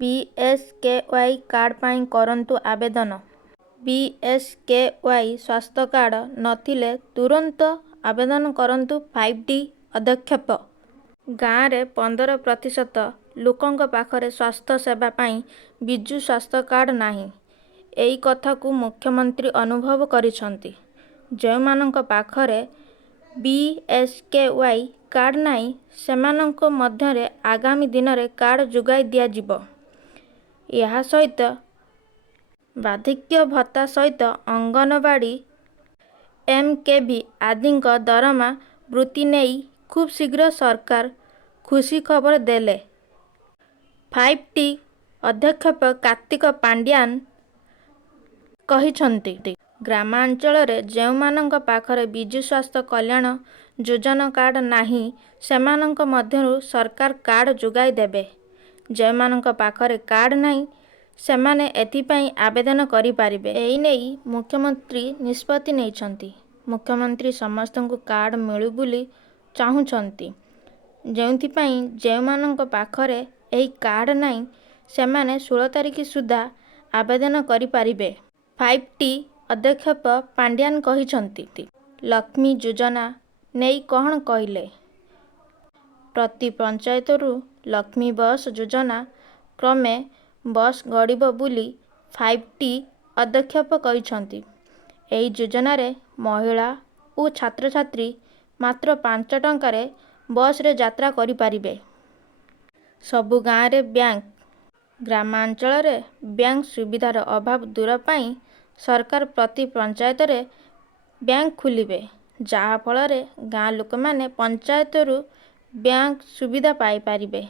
BSKY card ପାଇଁ କରନ୍ତୁ ଆବେଦନ। BSKY ସ୍ୱାସ୍ଥ୍ୟ କାର୍ଡ଼ ନଥିଲେ ତୁରନ୍ତ ଆବେଦନ କରନ୍ତୁ 5T ପଦକ୍ଷେପ। ଗାଁରେ 15% ଲୋକଙ୍କ ପାଖରେ ସ୍ୱାସ୍ଥ୍ୟ ସେବା ପାଇଁ ବିଜୁ ସ୍ୱାସ୍ଥ୍ୟ କାର୍ଡ଼ ନାହିଁ। ଏହି କଥାକୁ ମୁଖ୍ୟମନ୍ତ୍ରୀ ଅନୁଭବ କରିଛନ୍ତି। ଯେଉଁମାନଙ୍କ ପାଖରେ BSKY କାର୍ଡ଼ ନାହିଁ ସେମାନଙ୍କ ମଧ୍ୟରେ ଆଗାମୀ ଦିନରେ କାର୍ଡ଼ ଯୋଗାଇ ଦିଆଯିବ। ଏହା ସହିତ ବାର୍ଦ୍ଧକ୍ୟ ଭତ୍ତା ସହିତ ଅଙ୍ଗନବାଡ଼ି MKV ଆଦିଙ୍କ ଦରମା ବୃତ୍ତି ନେଇ ଖୁବ୍ ଶୀଘ୍ର ସରକାର ଖୁସି ଖବର ଦେଲେ। 5T ଅଧ୍ୟକ୍ଷ କାର୍ତ୍ତିକ ପାଣ୍ଡିଆନ କହିଛନ୍ତି, ଗ୍ରାମାଞ୍ଚଳରେ ଯେଉଁମାନଙ୍କ ପାଖରେ ବିଜୁ ସ୍ୱାସ୍ଥ୍ୟ କଲ୍ୟାଣ ଯୋଜନା କାର୍ଡ଼ ନାହିଁ ସେମାନଙ୍କ ମଧ୍ୟରୁ ସରକାର କାର୍ଡ଼ ଯୋଗାଇ ଦେବେ। ଯେଉଁମାନଙ୍କ ପାଖରେ କାର୍ଡ଼ ନାହିଁ ସେମାନେ ଏଥିପାଇଁ ଆବେଦନ କରିପାରିବେ। ଏହି ନେଇ ମୁଖ୍ୟମନ୍ତ୍ରୀ ନିଷ୍ପତ୍ତି ନେଇଛନ୍ତି। ମୁଖ୍ୟମନ୍ତ୍ରୀ ସମସ୍ତଙ୍କୁ କାର୍ଡ଼ ମିଳୁ ବୋଲି ଚାହୁଁଛନ୍ତି। ଯେଉଁଥିପାଇଁ ଯେଉଁମାନଙ୍କ ପାଖରେ ଏହି କାର୍ଡ଼ ନାହିଁ ସେମାନେ 16 ତାରିଖ ସୁଦ୍ଧା ଆବେଦନ କରିପାରିବେ। 5T ଅଧ୍ୟକ୍ଷ ପାଣ୍ଡିଆନ କହିଛନ୍ତି, ଲକ୍ଷ୍ମୀ ଯୋଜନା ନେଇ କ'ଣ କହିଲେ? ପ୍ରତି ପଞ୍ଚାୟତରୁ ଲକ୍ଷ୍ମୀ ବସ୍ ଯୋଜନା କ୍ରମେ ବସ୍ ଗଡ଼ିବ ବୋଲି 5T ଅଧ୍ୟକ୍ଷ କହିଛନ୍ତି। ଏହି ଯୋଜନାରେ ମହିଳା ଓ ଛାତ୍ରଛାତ୍ରୀ ମାତ୍ର 5 ଟଙ୍କାରେ ବସ୍ରେ ଯାତ୍ରା କରିପାରିବେ। ସବୁ ଗାଁରେ ବ୍ୟାଙ୍କ। ଗ୍ରାମାଞ୍ଚଳରେ ବ୍ୟାଙ୍କ ସୁବିଧାର ଅଭାବ ଦୂର ପାଇଁ ସରକାର ପ୍ରତି ପଞ୍ଚାୟତରେ ବ୍ୟାଙ୍କ ଖୋଲିବେ। ଯାହାଫଳରେ ଗାଁ ଲୋକମାନେ ପଞ୍ଚାୟତରୁ ବ୍ୟାଙ୍କ ସୁବିଧା ପାଇପାରିବେ।